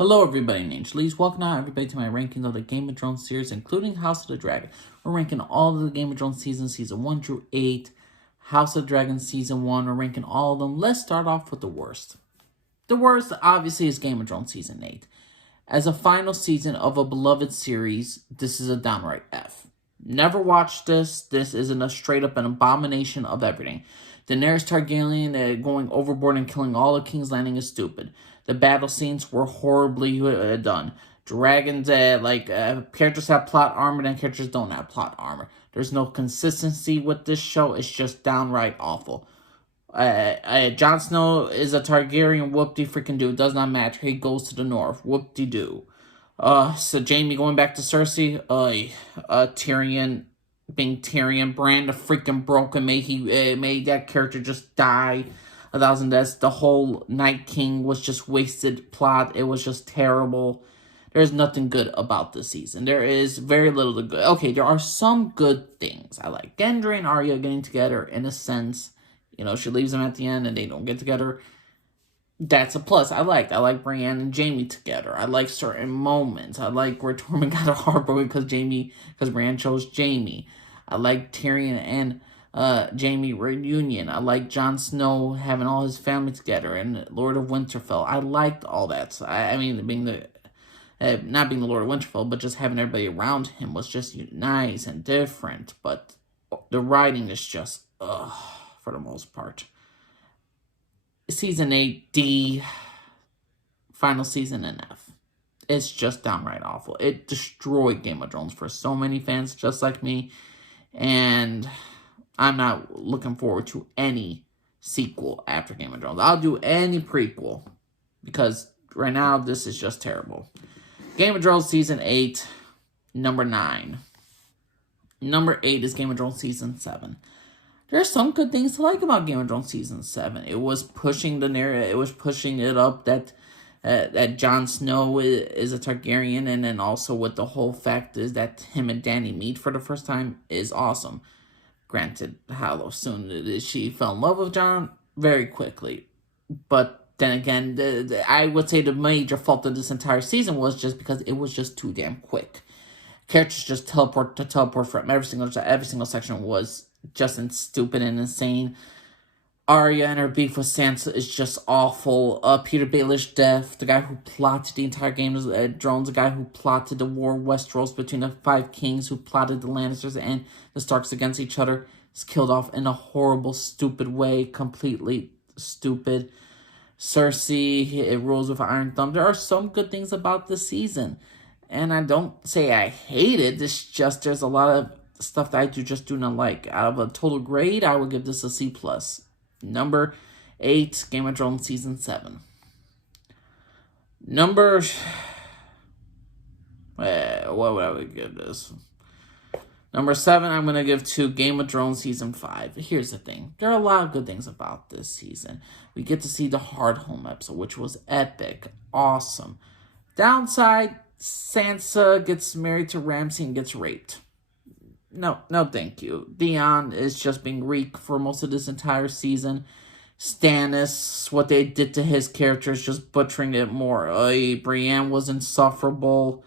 Hello everybody, name's Lees. Welcome out everybody to my rankings of the Game of Thrones series, including House of the Dragon. We're ranking all of the Game of Thrones seasons, season 1 through 8, House of the Dragon season 1, we're ranking all of them. Let's start off with the worst. The worst, obviously, is Game of Thrones season 8. As a final season of a beloved series, this is a downright F. Never watched this. This isn't a straight up an abomination of everything. Daenerys Targaryen going overboard and killing all of King's Landing is stupid. The battle scenes were horribly done. Dragons, characters have plot armor and characters don't have plot armor. There's no consistency with this show. It's just downright awful. Jon Snow is a Targaryen, whoop-de-freaking-doo. Does not matter. He goes to the north. Whoop-de-doo. So Jaime going back to Cersei. Tyrion being Tyrion. Bran the freaking broken. Made that character just die 1,000 deaths. The whole Night King was just wasted plot. It was just terrible. There's nothing good about this season. There is very little to good. Okay, there are some good things. I like Gendry and Arya getting together in a sense. You know, she leaves them at the end and they don't get together. That's a plus. I like Brienne and Jaime together. I like certain moments. I like where Tormund got a heartbroken because Brienne chose Jaime. I like Tyrion and Jaime reunion. I like Jon Snow having all his family together and Lord of Winterfell. I liked all that. I mean, being the not being the Lord of Winterfell, but just having everybody around him was just nice and different. But the writing is just for the most part. Season 8, D, final season in F. It's just downright awful. It destroyed Game of Thrones for so many fans just like me. And I'm not looking forward to any sequel after Game of Thrones. I'll do any prequel because right now this is just terrible. Game of Thrones season 8, number 9. Number 8 is Game of Thrones season 7. There's some good things to like about Game of Thrones season 7. It was pushing the narrative. It was pushing it up that Jon Snow is a Targaryen, and then also with the whole fact is that him and Dany meet for the first time is awesome. Granted, how soon she fell in love with Jon? Very quickly. But then again, I would say the major fault of this entire season was just because it was just too damn quick. Characters just teleport from every single section was just stupid and insane. Arya and her beef with Sansa is just awful. Peter Baelish death, the guy who plotted the entire Game of Thrones, the guy who plotted the war of Westeros between the 5 kings, who plotted the Lannisters and the Starks against each other, is killed off in a horrible, stupid way. Completely stupid. Cersei, it rules with Iron Thumb. There are some good things about this season. And I don't say I hate it. It's just there's a lot of stuff that I do not like. Out of a total grade, I would give this a C+. Number 8, Game of Thrones season 7. Number what would I would give this? Number 7, I'm gonna give to Game of Thrones season 5. Here's the thing: there are a lot of good things about this season. We get to see the Hardhome episode, which was epic, awesome. Downside: Sansa gets married to Ramsay and gets raped. No, thank you. Theon is just being weak for most of this entire season. Stannis, what they did to his character is just butchering it more. Brienne was insufferable.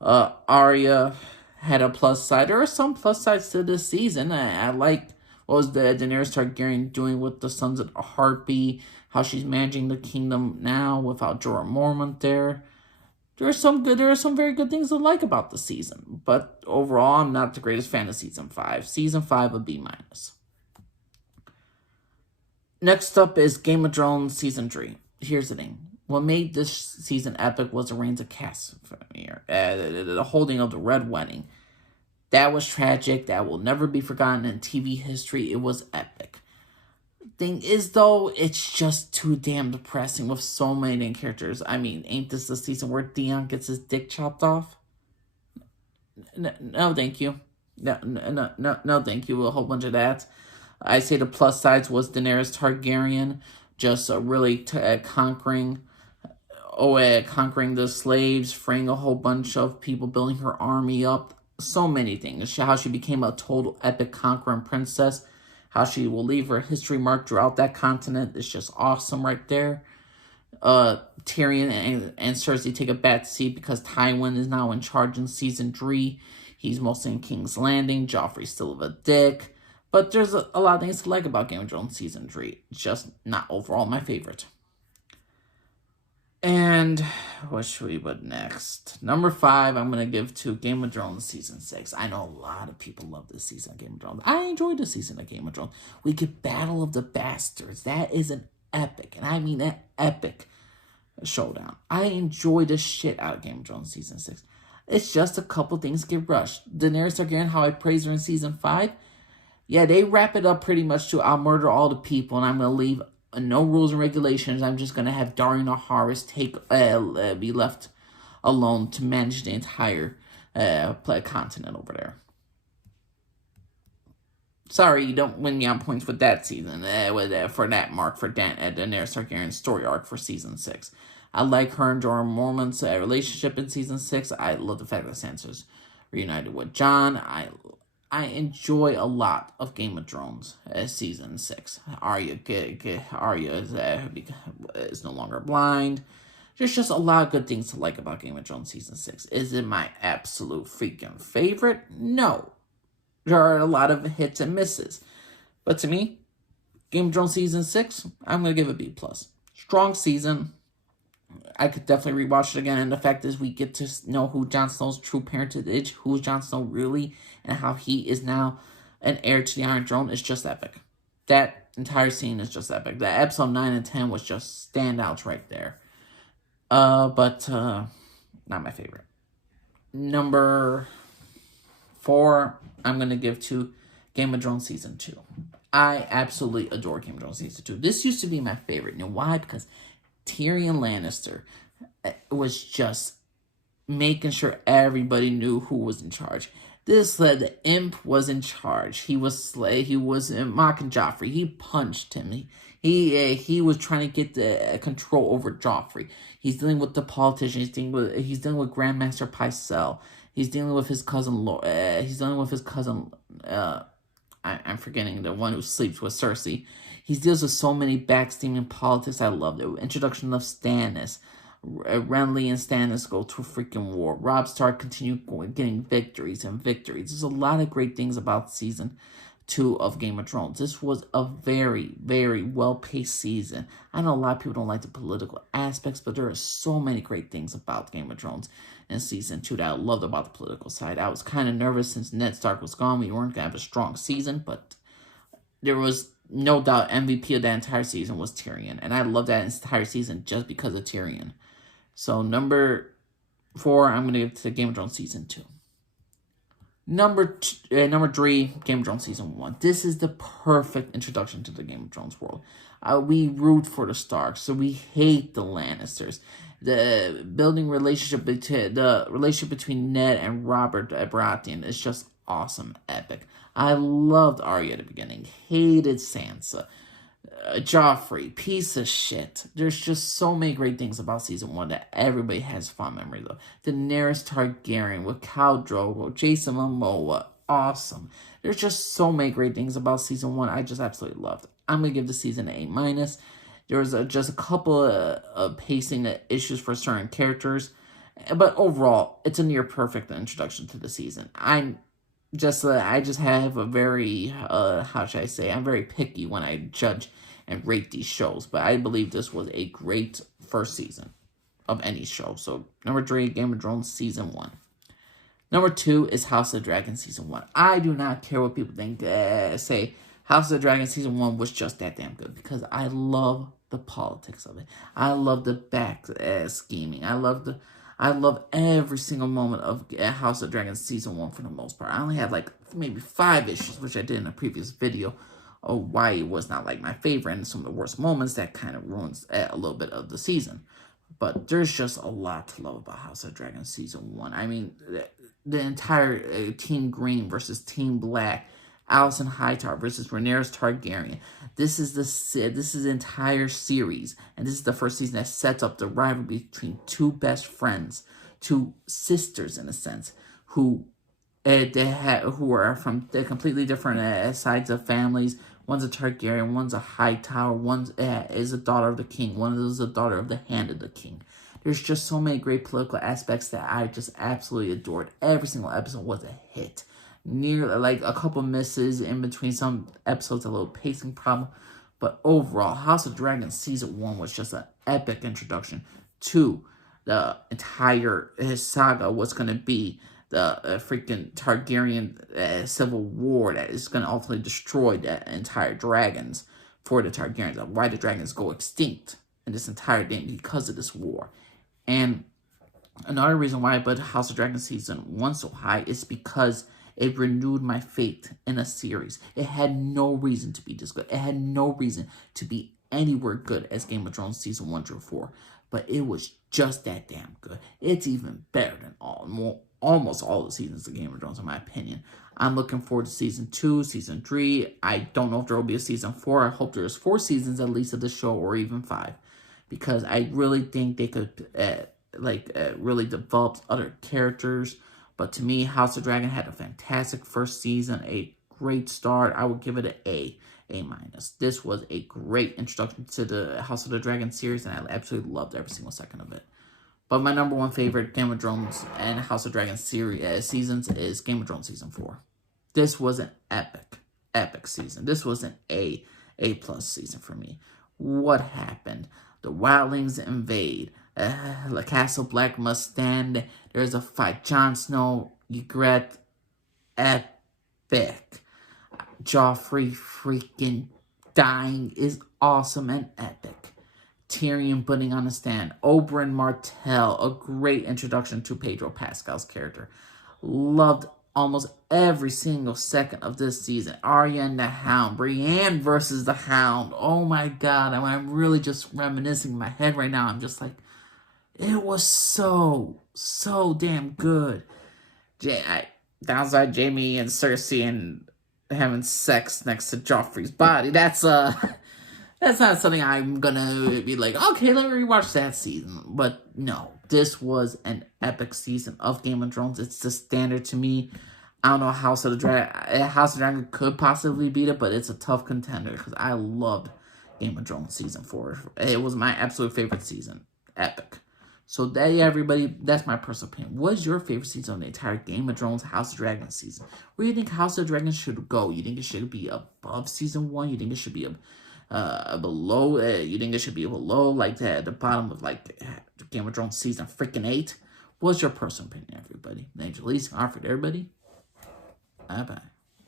Arya had a plus side. There are some plus sides to this season. I like what was the Daenerys Targaryen doing with the Sons of Harpy, how she's managing the kingdom now without Jorah Mormont there. There are some very good things to like about the season, but overall, I'm not the greatest fan of season 5. Season 5 a B-. Next up is Game of Thrones season 3. Here's the thing: what made this season epic was the Rains of Castamere, the holding of the Red Wedding. That was tragic. That will never be forgotten in TV history. It was epic. Thing is, though, it's just too damn depressing with so many characters. I mean, ain't this the season where Theon gets his dick chopped off? No, thank you. No, thank you. A whole bunch of that. I say the plus sides was Daenerys Targaryen just really conquering the slaves, freeing a whole bunch of people, building her army up. So many things. How she became a total epic conquering princess. How she will leave her history mark throughout that continent is just awesome right there. Tyrion and Cersei take a back seat because Tywin is now in charge in season 3. He's mostly in King's Landing. Joffrey's still a dick. But there's a lot of things to like about Game of Thrones season 3. It's just not overall my favorite. And what should we put next? Number 5, I'm going to give to Game of Thrones Season 6. I know a lot of people love this season of Game of Thrones. I enjoyed this season of Game of Thrones. We get Battle of the Bastards. That is an epic, and I mean an epic showdown. I enjoy the shit out of Game of Thrones Season 6. It's just a couple things get rushed. Daenerys Targaryen, how I praised her in Season 5. Yeah, they wrap it up pretty much to I'll murder all the people, and I'm going to leave no rules and regulations. I'm just going to have Daario Naharis be left alone to manage the entire continent over there. Sorry, you don't win me on points with that season, for that mark for Daenerys Targaryen's story arc for Season 6. I like her and Jorah Mormont's relationship in Season 6. I love the fact that Sansa's reunited with Jon. I enjoy a lot of Game of Thrones Season 6. Arya is no longer blind. There's just a lot of good things to like about Game of Thrones Season 6. Is it my absolute freaking favorite? No. There are a lot of hits and misses. But to me, Game of Thrones Season 6, I'm going to give it B+. Strong season. I could definitely rewatch it again, and the fact is we get to know who Jon Snow's true parentage is, who is Jon Snow really, and how he is now an heir to the Iron Throne is just epic. That entire scene is just epic. The episode 9 and 10 was just standouts right there. But not my favorite. Number 4, I'm going to give to Game of Thrones Season 2. I absolutely adore Game of Thrones Season 2. This used to be my favorite. You know why? Because Tyrion Lannister was just making sure everybody knew who was in charge. The imp was in charge. He was mocking Joffrey. He punched him. He was trying to get the control over Joffrey. He's dealing with the politician. He's dealing with Grandmaster Pycelle. He's dealing with his cousin. I'm forgetting the one who sleeps with Cersei. He deals with so many backstabbing politics. I love the introduction of Stannis. Renly and Stannis go to a freaking war. Robb Stark getting victories and victories. There's a lot of great things about Season 2 of Game of Thrones. This was a very, very well-paced season. I know a lot of people don't like the political aspects, but there are so many great things about Game of Thrones in Season 2 that I loved about the political side. I was kind of nervous since Ned Stark was gone. We weren't going to have a strong season, but there was no doubt MVP of that entire season was Tyrion. And I love that entire season just because of Tyrion. So number 4, I'm going to give to Game of Thrones Season 2. Number 3, Game of Thrones Season 1. This is the perfect introduction to the Game of Thrones world. We root for the Starks, so we hate the Lannisters. The relationship between Ned and Robert Baratheon is just awesome, epic. I loved Arya at the beginning, hated Sansa. Joffrey, piece of shit. There's just so many great things about Season 1 that everybody has fond memories of. Daenerys Targaryen with Khal Drogo, Jason Momoa, awesome. There's just so many great things about Season 1 I just absolutely loved. I'm going to give the season an A-. There was just a couple of pacing issues for certain characters, but overall, it's a near perfect introduction to the season. I just have a very, how should I say, I'm very picky when I judge and rate these shows, but I believe this was a great first season of any show. So, number 3, Game of Thrones Season 1. Number 2 is House of the Dragon Season 1. I do not care what people think, say House of the Dragon Season 1 was just that damn good, because I love the politics of it. I love the back scheming. I love every single moment of House of Dragons Season 1 for the most part. I only had like maybe 5 issues, which I did in a previous video, of why it was not like my favorite and some of the worst moments that kind of ruins a little bit of the season. But there's just a lot to love about House of Dragons Season 1. I mean, the entire Team Green versus Team Black, Alicent Hightower versus Rhaenyra Targaryen. This is the entire series, and this is the first season that sets up the rivalry between two best friends, two sisters in a sense, who are from completely different sides of families, One's a Targaryen, one's a Hightower, one is a daughter of the king, one is a daughter of the Hand of the King. There's just so many great political aspects that I just absolutely adored. Every single episode was a hit. Near like a couple misses in between some episodes, a little pacing problem. But overall, House of Dragon Season 1 was just an epic introduction to the entire saga, what's going to be the freaking Targaryen civil war that is going to ultimately destroy the entire dragons for the Targaryens. Why the dragons go extinct in this entire thing because of this war. And another reason why I put House of Dragon Season 1 so high is because it renewed my faith in a series. It had no reason to be this good. It had no reason to be anywhere good as Game of Thrones Season 1 through 4. But it was just that damn good. It's even better than almost all the seasons of Game of Thrones, in my opinion. I'm looking forward to Season 2, Season 3. I don't know if there will be a Season 4. I hope there's 4 seasons at least of the show, or even 5. Because I really think they could really develop other characters. But to me, House of Dragon had a fantastic first season, a great start. I would give it an A. A-. This was a great introduction to the House of the Dragon series, and I absolutely loved every single second of it. But my number one favorite Game of Thrones and House of Dragon series seasons is Game of Thrones Season 4. This was an epic season. This was an A+ season for me. What happened? The wildlings invade. The Castle Black must stand. There's a fight. Jon Snow, Ygritte, epic. Joffrey freaking dying is awesome and epic. Tyrion putting on a stand. Oberyn Martell, a great introduction to Pedro Pascal's character. Loved almost every single second of this season. Arya and the Hound. Brienne versus the Hound. Oh my god. I'm really just reminiscing in my head right now. I'm just like, it was so damn good. Downside Jaime and Cersei and having sex next to Joffrey's body. That's not something I'm gonna be like, okay, let me rewatch that season. But no, this was an epic season of Game of Thrones. It's the standard to me. I don't know House of the Dragon could possibly beat it, but it's a tough contender because I loved Game of Thrones Season 4. It was my absolute favorite season. Epic. So that, yeah, everybody, that's my personal opinion. What's your favorite season of the entire Game of Thrones House of Dragon season? Where do you think House of Dragon should go? You think it should be above Season 1? You think it should be below? You think it should be below, like the bottom of like Game of Thrones Season freaking 8? What's your personal opinion, everybody? Thanks, Elise. Alfred, everybody. Bye-bye.